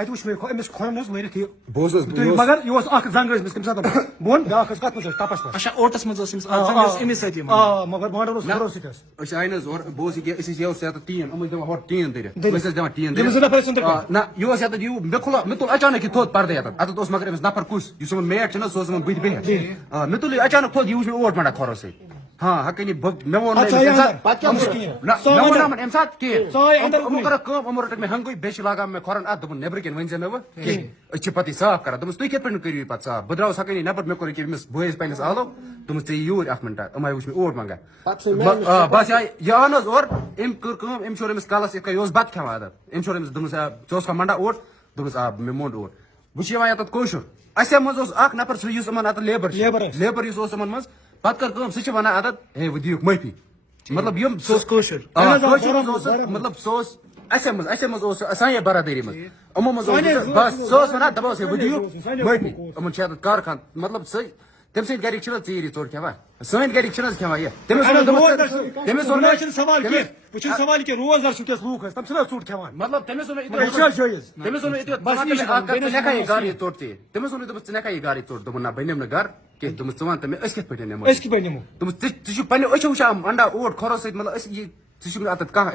اتھ وچھ مےٚ أمِس کھۄرن حظ ؤرِتھ یہِ بوزس مگر یہِ اوس اکھ زنٛگ ٲسمٕژ تَمہِ ساتہٕ بۄن بیٛاکھ ٲس کتھ منٛز تپس منٛز اچھا اوٹس منٛز ٲس أمِس اکھ زنٛگ ٲس أمِس سۭتۍ یِوان مگر بانڈر اوس کھۄرو سۭتۍ حظ أسۍ آیہِ نہٕ حظ اورٕ بہٕ اوسُس ییٚکیٛاہ أسۍ ٲسۍ یَوٕ سیاتہٕ ٹیٖن یِم ٲسۍ دِوان ہورٕ ٹیٖن دٔرِتھ أسۍ ٲسۍ دِوان ٹیٖن یِم زٕ نفر ٲسۍ أنٛدرٕ دٔرِتھ نہ یہِ اوس یَتَتھ یہِ مےٚ تُل اچانک یہِ تھوٚد پردٕ یَتَتھ اَتَتھ اوس مگر أمِس نفر کُس یُس یِمن میٹ چھُنہ سُہ اوس یِمن بٕتھِ بِہِتھ مےٚ تُل یہِ اچانک تھوٚد یہِ وٕچھ مےٚ اوٹ مَنڈا کھۄرو سۭتۍ ہاں حقٲنی مےٚ ووٚن نہٕ أمۍ ساتہٕ کِہیٖنۍ یِمو کٔرٕکھ کٲم یِمو رٔٹٕکھ مےٚ ہنٛگٕے بیٚیہِ چھِ لاگان مےٚ کھۄرن اَتھ دوٚپُن نیٚبرٕ کِنۍ ؤنۍ زِ نہٕ وۄنۍ کِہیٖنۍ أسۍ چھِ پتہٕ یہِ صاف کران دوٚپمَس تُہۍ کِتھ پٲٹھۍ کٔرِو یہِ پتہٕ صاف بہٕ درٛاوُس حقٲنی نیٚبر مےٚ کوٚر ییٚکیٛاہ أمِس بٲیِس پنٛنِس آلو دوٚپمَس ژےٚ یہِ یوٗرۍ اکھ مِنٹا یِم وٕچھ مےٚ اوٹ منٛگان بس یہِ آو نہٕ حظ اورٕ أمۍ کٔر کٲم أمۍ شور أمِس کَلس یِتھ کٔنۍ یہِ اوس بتہٕ کھٮ۪وان اَتَتھ أمۍ شور أمِس دوٚپمَس ژٕ اوسکھا منڈا اوٹ دوٚپمَس آ مےٚ موٚنڈ اوٹ وۄنۍ چھُ یِوان یَتَتھ کٲشُر اَسے منٛز اوس اکھ نفر سُہ یُس یِمن اَتَتھ لیبر یُس اوس یِمن منٛز پتہٕ کٔر کٲم سُہ چھِ ونان اَتَتھ ہے وۄنۍ دِیِو معٲفی مطلب یِم سُہ اوس کٲشُر مطلب سُہ اوس اَسے منٛز اوس سانے برادری منٛز یِمو منٛز اوس بس سُہ اوس ونان دپان ہے وۄنۍ دِیِو معٲفی یِمن چھِ یَتَتھ کارخان مطلب سُہ تٔمۍ سٕنٛدۍ گرِکۍ چھِنہٕ حظ ژیٖرۍ یہِ ژوٚٹ کھٮ۪وان سٲنۍ گرِکۍ چھِنہٕ حظ کھٮ۪وان یہِ تٔمِس سوال کہِ روز در چھِ وٕنکٮ۪س لوٗکھ حظ تِم چھِنہٕ حظ ژوٚٹ کھٮ۪وان مطلب تٔمِس ووٚن ژٕ نٮ۪کھا یہِ گرٕ یہِ ژوٚٹ ژےٚ تٔمِس ووٚنُے دوٚپُس ژٕ نٮ۪کھا یہِ گرٕ یہِ ژوٚٹ دوٚپُن نہ بہٕ نِمہٕ نہٕ گرٕ کینٛہہ دوٚپمَس ژٕ وَن تہٕ مےٚ أسۍ کِتھ پٲٹھۍ نِمو أسۍ کِتھ پٲٹھۍ نِمو دوٚپمَس ژٕ چھُکھ پنٛنہِ أچھو وٕچھان انڈا اوٹ کھۄرو سۭتۍ مطلب أسۍ یہِ ژٕ چھُکھ نہٕ اَتَتھ کانٛہہ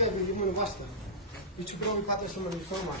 يمون واسطة يشكرون قطع سمن الصومال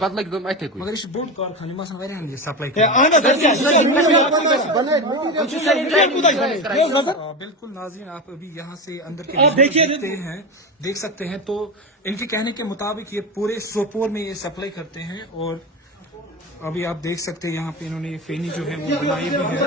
پتہٕ لگہِ تِم اَتھے کُن مگر یہ بوٚڑ کارخانہٕ یِم آسان واریاہن یہ سپلائی بالکل ناظرین آپ ابھی یہاں سے اندر کے دیکھ سکتے ہیں تو ان کے کہنے کے مطابق یہ پورے سوپور میں یہ سپلائی کرتے ہیں اور ابھی آپ دیکھ سکتے ہیں یہاں پہ انہوں نے یہ فینی جو ہے وہ بنائی بھی ہے